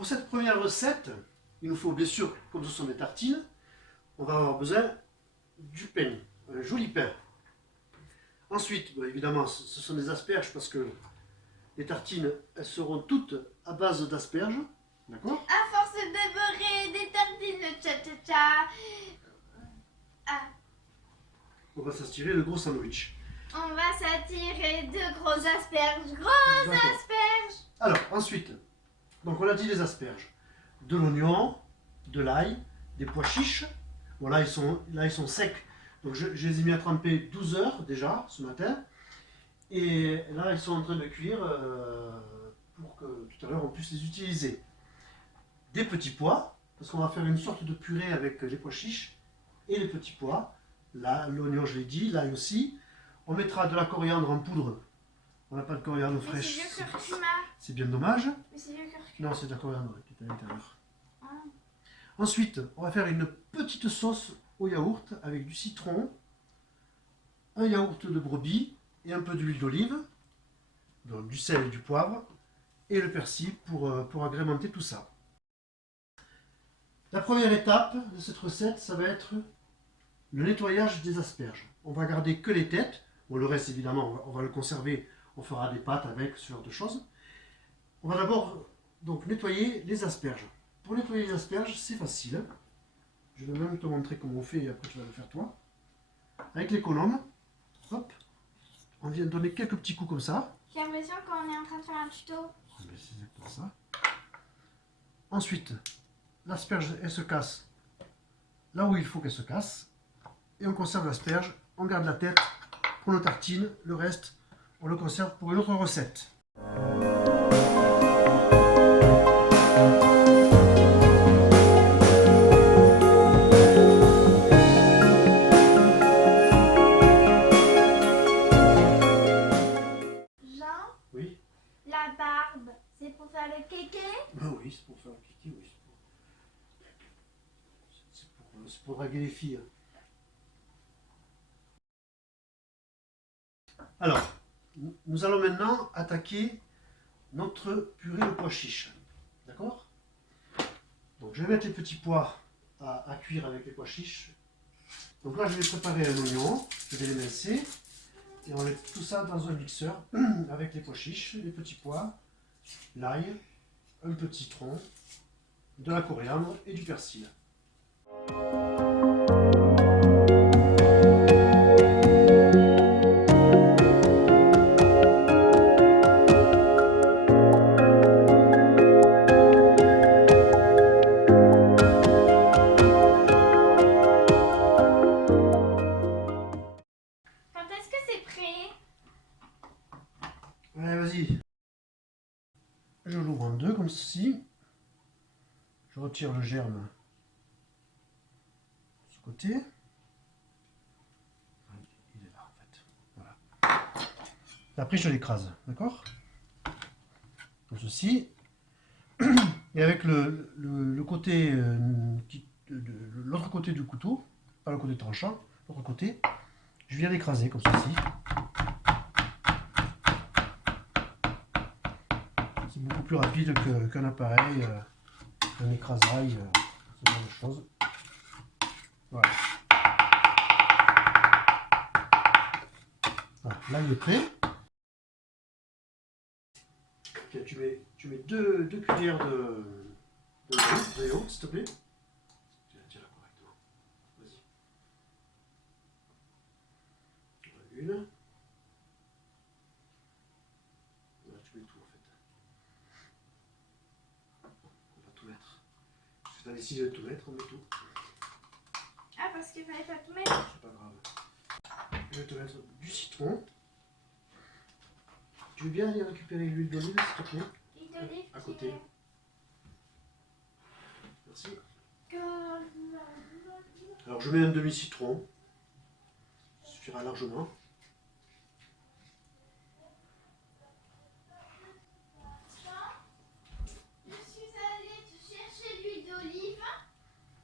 pour cette première recette, il nous faut bien sûr, comme ce sont des tartines, on va avoir besoin du pain, un joli pain. Ensuite, évidemment, ce sont des asperges parce que les tartines, elles seront toutes à base d'asperges. D'accord? À force de beurrer des tartines, tcha-tcha-tcha. Ah, On va s'attirer le gros sandwich. on va s'attirer de gros asperges. Grosses D'accord. asperges. Alors, ensuite, donc on a dit les asperges. De l'oignon, de l'ail, des pois chiches. Bon, là, ils sont secs. Donc, je les ai mis à tremper 12 heures déjà ce matin. Et là, ils sont en train de cuire pour que tout à l'heure on puisse les utiliser. Des petits pois, parce qu'on va faire une sorte de purée avec les pois chiches et les petits pois. Là, l'oignon, je l'ai dit, l'ail aussi. On mettra de la coriandre en poudre. On n'a pas de coriandre Mais fraîche. c'est du curcuma. C'est bien dommage. Mais c'est du curcuma. Non, c'est de la coriandre qui est à l'intérieur. Ah. Ensuite, on va faire une petite sauce au yaourt avec du citron, un yaourt de brebis et un peu d'huile d'olive, donc du sel et du poivre, et le persil pour agrémenter tout ça. La première étape de cette recette, ça va être le nettoyage des asperges. On va garder que les têtes. Bon, le reste, évidemment, on va le conserver. On fera des pâtes avec, ce genre de choses. On va d'abord donc nettoyer les asperges. Pour nettoyer les asperges, c'est facile. Je vais même te montrer comment on fait et après tu vas le faire toi. Avec l'économe, hop, on vient donner quelques petits coups comme ça. J'ai l'impression qu'on est en train de faire un tuto. C'est exactement ça. Ensuite, l'asperge, elle se casse là où il faut qu'elle se casse. Et on conserve l'asperge, on garde la tête pour nos tartines. Le reste, on le conserve pour une autre recette. Jean, Oui. la barbe, c'est pour faire le kéké. Ah oui, c'est pour faire le kiki, oui. C'est pour draguer les filles. Alors, nous allons maintenant attaquer notre purée de pois chiches. D'accord? Donc, je vais mettre les petits pois à cuire avec les pois chiches. Donc là, je vais préparer un oignon, je vais l'émincer. Et on va mettre tout ça dans un mixeur avec les pois chiches, les petits pois, l'ail, un peu de citron, de la coriandre et du persil. Quand est-ce que c'est prêt? Allez, vas-y. Je l'ouvre en deux comme ceci. Je retire le germe de ce côté. Il est là en fait. Voilà. Et après je l'écrase, d'accord? Comme ceci. Et avec le côté, l'autre côté du couteau, pas le côté tranchant, l'autre côté, je viens l'écraser comme ceci. C'est beaucoup plus rapide qu'un appareil, un écrasail, ce genre de choses. Voilà. Voilà. Là, il est prêt. Okay, tu mets deux cuillères de yaourt, s'il te plaît. Tiens-la correctement. Vas-y. Une. Là, tu mets tout en fait. On va tout mettre. Parce que tu as décidé de tout mettre, on met tout. Ah, parce qu'il fallait pas tout mettre. C'est pas grave. Je vais te mettre du citron. Tu veux bien aller récupérer l'huile d'olive, s'il te plaît? L'huile d'olive À qui côté. est- Merci. Alors je mets un demi-citron. Ça suffira largement. Je suis allée te chercher l'huile d'olive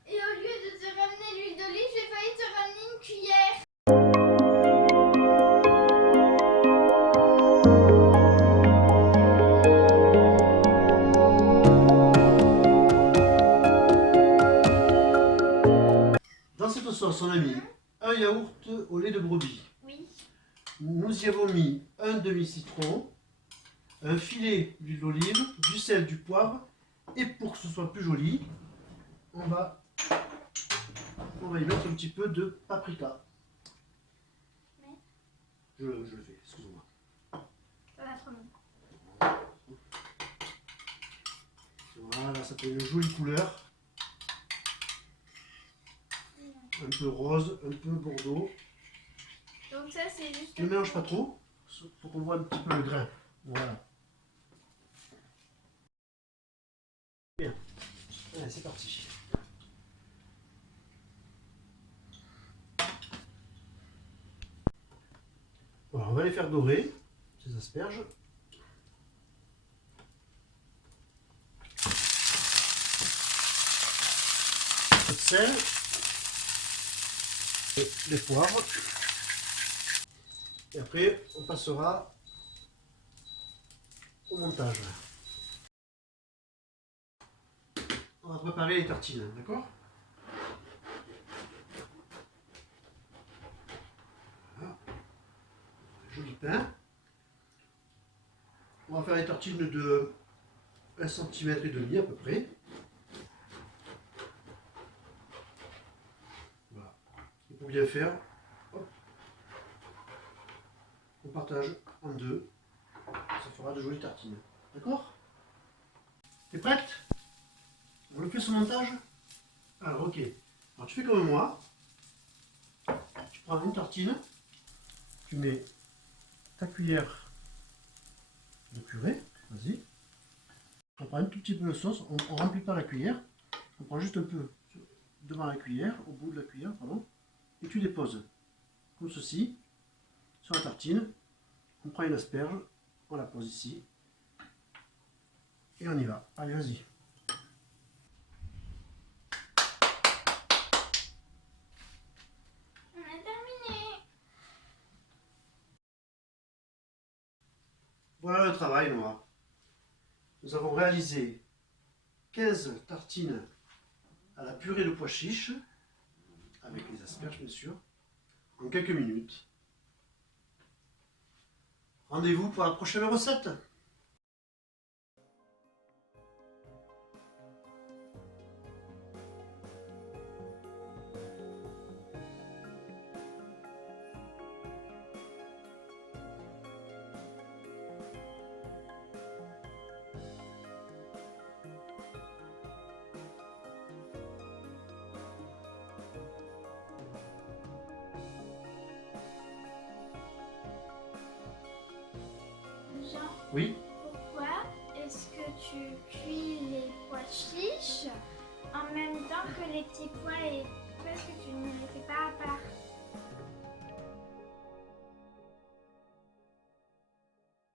et au lieu de te ramener l'huile d'olive, j'ai failli te ramener une cuillère. sauce, on a mis un yaourt au lait de brebis. Oui. Nous y avons mis un demi-citron, un filet d'huile d'olive, du sel, du poivre. Et pour que ce soit plus joli, on va y mettre un petit peu de paprika. Mais Je le fais, excusez-moi. ça va trop bien. Voilà, ça fait une jolie couleur. Un peu rose, un peu bordeaux. Donc ça c'est juste... Ne mélange pas trop, faut qu'on voit un petit peu le grain. Voilà. Bien. Allez, c'est parti. Voilà, on va les faire dorer, ces asperges. Le sel. Et les poivres. Et après, on passera au montage. On va préparer les tartines, d'accord? Voilà. Joli pain. On va faire les tartines de 1 cm et demi à peu près. Voilà. Et pour bien faire, hop, on partage en deux. Ça fera de jolies tartines. D'accord? T'es prête? On le fait ce montage? Alors ok. Alors tu fais comme moi. Tu prends une tartine. Tu mets ta cuillère de purée. Vas-y. On prend un tout petit peu de sauce. On ne remplit pas la cuillère. On prend juste un peu devant la cuillère, au bout de la cuillère, pardon. Et tu déposes comme ceci sur la tartine. On prend une asperge. On la pose ici. Et on y va. Allez, vas-y. On a terminé. Voilà le travail, Noah. Nous avons réalisé 15 tartines à la purée de pois chiches, avec les asperges bien sûr, en quelques minutes. Rendez-vous pour la prochaine recette. Jean, Oui, pourquoi est-ce que tu cuis les pois chiches en même temps que les petits pois et pourquoi est-ce que tu ne les fais pas à part?